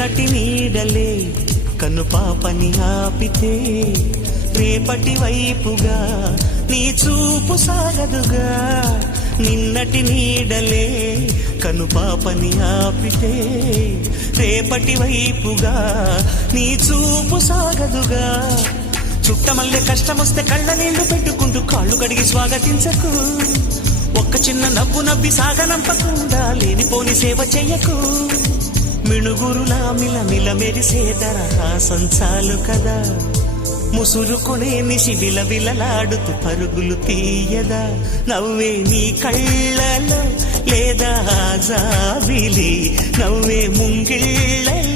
నిన్నటి నీడలే కనుపాపని ఆపితే రేపటి వైపుగా నీ చూపు సాగదుగా. నిన్నటి నీడలే కనుపాపని ఆపితే రేపటి వైపుగా నీ చూపు సాగదుగా. చుట్టమల్లె కష్టమొస్తే కళ్ళ నీళ్లు పెట్టుకుంటూ కాళ్ళు కడిగి స్వాగతించకు. ఒక్క చిన్న నవ్వు నవ్వి సాగనంపకుండా లేనిపోని సేవ చెయ్యకు. మిణుగురులా మిలమిల మెరిసే దరహాసం చాలు కదా. ముసురుకునే నిశి విలవిలలాడుతూ పరుగులు తీయదా. నవ్వే నీ కళ్ళలో లేదా జాబిలి, నవ్వే ముంగిళ్ళలో